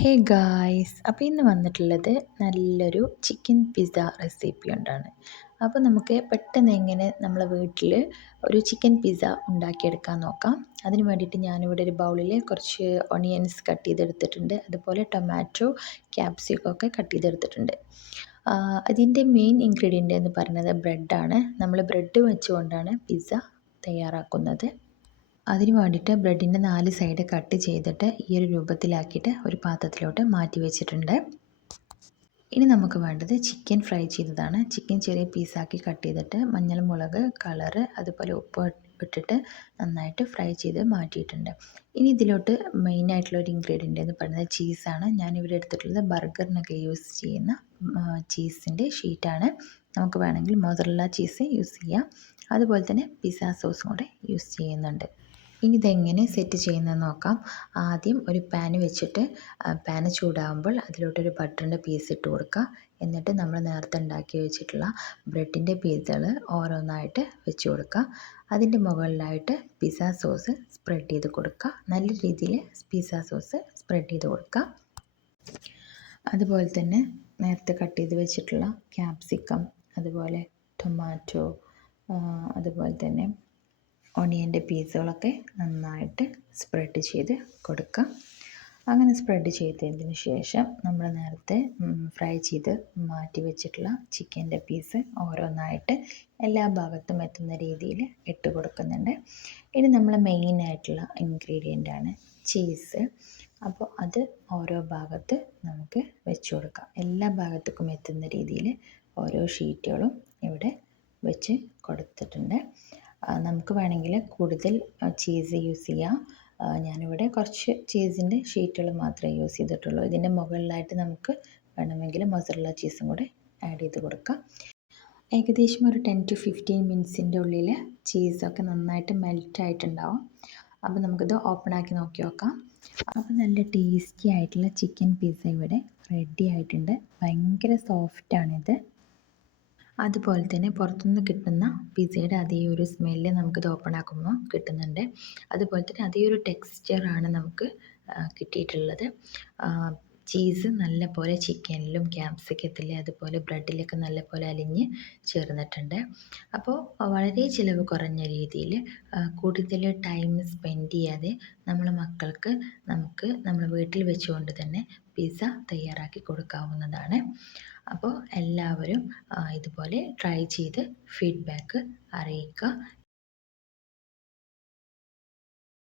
Hey guys, അപ്പോൾ ഇന്ന് വന്നിട്ടുള്ളത് നല്ലൊരു ചിക്കൻ പിസ്സ റെസിപ്പി കൊണ്ടാണ്. അപ്പോൾ നമുക്ക് പെട്ടെന്ന് എങ്ങനെ നമ്മളെ വീട്ടിൽ ഒരു ചിക്കൻ പിസ്സ ഉണ്ടാക്കിയെടുക്കാൻ നോക്കാം. അതിന് വേണ്ടിയിട്ട് ഞാനിവിടെ ഒരു ബൗളിൽ കുറച്ച് ഓണിയൻസ് കട്ട് ചെയ്തെടുത്തിട്ടുണ്ട്. അതുപോലെ ടൊമാറ്റോ, ക്യാപ്സിക്കം ഒക്കെ കട്ട് ചെയ്തെടുത്തിട്ടുണ്ട്. അതിൻ്റെ മെയിൻ ഇൻഗ്രീഡിയൻ്റ് എന്ന് പറയുന്നത് ബ്രെഡാണ്. നമ്മൾ ബ്രെഡ് വെച്ചുകൊണ്ടാണ് പിസ്സ തയ്യാറാക്കുന്നത്. അതിന് വേണ്ടിയിട്ട് ബ്രെഡിൻ്റെ 4 സൈഡ് കട്ട് ചെയ്തിട്ട് ഈ ഒരു രൂപത്തിലാക്കിയിട്ട് ഒരു പാത്രത്തിലോട്ട് മാറ്റി വെച്ചിട്ടുണ്ട്. ഇനി നമുക്ക് വേണ്ടത് ചിക്കൻ ഫ്രൈ ചെയ്തതാണ്. ചിക്കൻ ചെറിയ പീസാക്കി കട്ട് ചെയ്തിട്ട് മഞ്ഞൾ, മുളക്, കളറ്, അതുപോലെ ഉപ്പ് ഇട്ടിട്ട് നന്നായിട്ട് ഫ്രൈ ചെയ്ത് മാറ്റിയിട്ടുണ്ട്. ഇനി ഇതിലോട്ട് മെയിനായിട്ടുള്ള ഒരു ഇൻഗ്രീഡിയൻ്റ് എന്ന് പറയുന്നത് ചീസാണ്. ഞാനിവിടെ എടുത്തിട്ടുള്ളത് ബർഗറിനൊക്കെ യൂസ് ചെയ്യുന്ന ചീസിൻ്റെ ഷീറ്റാണ്. നമുക്ക് വേണമെങ്കിൽ മൊസറല്ല ചീസ് യൂസ് ചെയ്യാം. അതുപോലെ തന്നെ പിസ്സ സോസും കൂടെ യൂസ് ചെയ്യുന്നുണ്ട്. ഇനി ഇതെങ്ങനെ സെറ്റ് ചെയ്യുന്നതെന്ന് നോക്കാം. ആദ്യം ഒരു പാൻ വെച്ചിട്ട് പാന് ചൂടാകുമ്പോൾ അതിലോട്ടൊരു ബട്ടറിൻ്റെ പീസ് ഇട്ട് കൊടുക്കുക. എന്നിട്ട് നമ്മൾ നേരത്തെ ഉണ്ടാക്കി വെച്ചിട്ടുള്ള ബ്രെഡിൻ്റെ പീസുകൾ ഓരോന്നായിട്ട് വെച്ച് കൊടുക്കുക. അതിൻ്റെ മുകളിലായിട്ട് പിസ്സ സോസ് സ്പ്രെഡ് ചെയ്ത് കൊടുക്കുക. നല്ല രീതിയിൽ പിസ്സ സോസ് സ്പ്രെഡ് ചെയ്ത് കൊടുക്കുക. അതുപോലെ തന്നെ നേരത്തെ കട്ട് ചെയ്ത് വെച്ചിട്ടുള്ള ക്യാപ്സിക്കം, അതുപോലെ ടൊമാറ്റോ, അതുപോലെ തന്നെ ഓണിയൻ്റെ പീസുകളൊക്കെ നന്നായിട്ട് സ്പ്രെഡ് ചെയ്ത് കൊടുക്കുക. അങ്ങനെ സ്പ്രെഡ് ചെയ്തതിന് ശേഷം നമ്മൾ നേരത്തെ ഫ്രൈ ചെയ്ത് മാറ്റി വെച്ചിട്ടുള്ള ചിക്കൻ്റെ പീസ് ഓരോന്നായിട്ട് എല്ലാ ഭാഗത്തും എത്തുന്ന രീതിയിൽ ഇട്ട് കൊടുക്കുന്നുണ്ട്. ഇനി നമ്മൾ മെയിനായിട്ടുള്ള ഇൻഗ്രീഡിയൻ്റാണ് ചീസ്. അപ്പോൾ അത് ഓരോ ഭാഗത്ത് നമുക്ക് വെച്ച് കൊടുക്കാം. എല്ലാ ഭാഗത്തേക്കും എത്തുന്ന രീതിയിൽ ഓരോ ഷീറ്റുകളും ഇവിടെ വെച്ച് കൊടുത്തിട്ടുണ്ട്. നമുക്ക് വേണമെങ്കിൽ കൂടുതൽ ചീസ് യൂസ് ചെയ്യാം. ഞാനിവിടെ കുറച്ച് ചീസിൻ്റെ ഷീറ്റുകൾ മാത്രമേ യൂസ് ചെയ്തിട്ടുള്ളൂ. ഇതിൻ്റെ മുകളിലായിട്ട് നമുക്ക് വേണമെങ്കിൽ മൊസറല്ല ചീസും കൂടെ ആഡ് ചെയ്ത് കൊടുക്കാം. ഏകദേശം ഒരു 10 to 15 മിനിറ്റ്സിൻ്റെ ഉള്ളിൽ ചീസൊക്കെ നന്നായിട്ട് മെൽറ്റ് ആയിട്ടുണ്ടാവും. അപ്പോൾ നമുക്കിത് ഓപ്പൺ ആക്കി നോക്കി നോക്കാം. അപ്പോൾ നല്ല ടേസ്റ്റി ആയിട്ടുള്ള ചിക്കൻ പിസ്സ ഇവിടെ റെഡി ആയിട്ടുണ്ട്. ഭയങ്കര സോഫ്റ്റാണിത്. അതുപോലെ തന്നെ പുറത്തുനിന്ന് കിട്ടുന്ന പിസ്സയുടെ അതേ ഒരു സ്മെല്ല് നമുക്കിത് ഓപ്പൺ ആക്കുമ്പോൾ കിട്ടുന്നുണ്ട്. അതുപോലെ തന്നെ അതേ ഒരു ടെക്സ്ചറാണ് നമുക്ക് കിട്ടിയിട്ടുള്ളത്. ചീസ് നല്ല പോലെ ചിക്കനിലും ക്യാപ്സിക്കത്തിൽ അതുപോലെ ബ്രെഡിലൊക്കെ നല്ല പോലെ അലിഞ്ഞ് ചേർന്നിട്ടുണ്ട്. അപ്പോൾ വളരെ ചിലവ് കുറഞ്ഞ രീതിയിൽ കൂടുതൽ ടൈം സ്പെൻഡ് ചെയ്യാതെ നമ്മളെ മക്കൾക്ക് നമുക്ക് നമ്മുടെ വീട്ടിൽ വെച്ചുകൊണ്ട് തന്നെ പിസ്സ തയ്യാറാക്കി കൊടുക്കാവുന്നതാണ്. അപ്പോൾ എല്ലാവരും ഇതുപോലെ ട്രൈ ചെയ്ത് ഫീഡ്ബാക്ക് അറിയിക്കുക.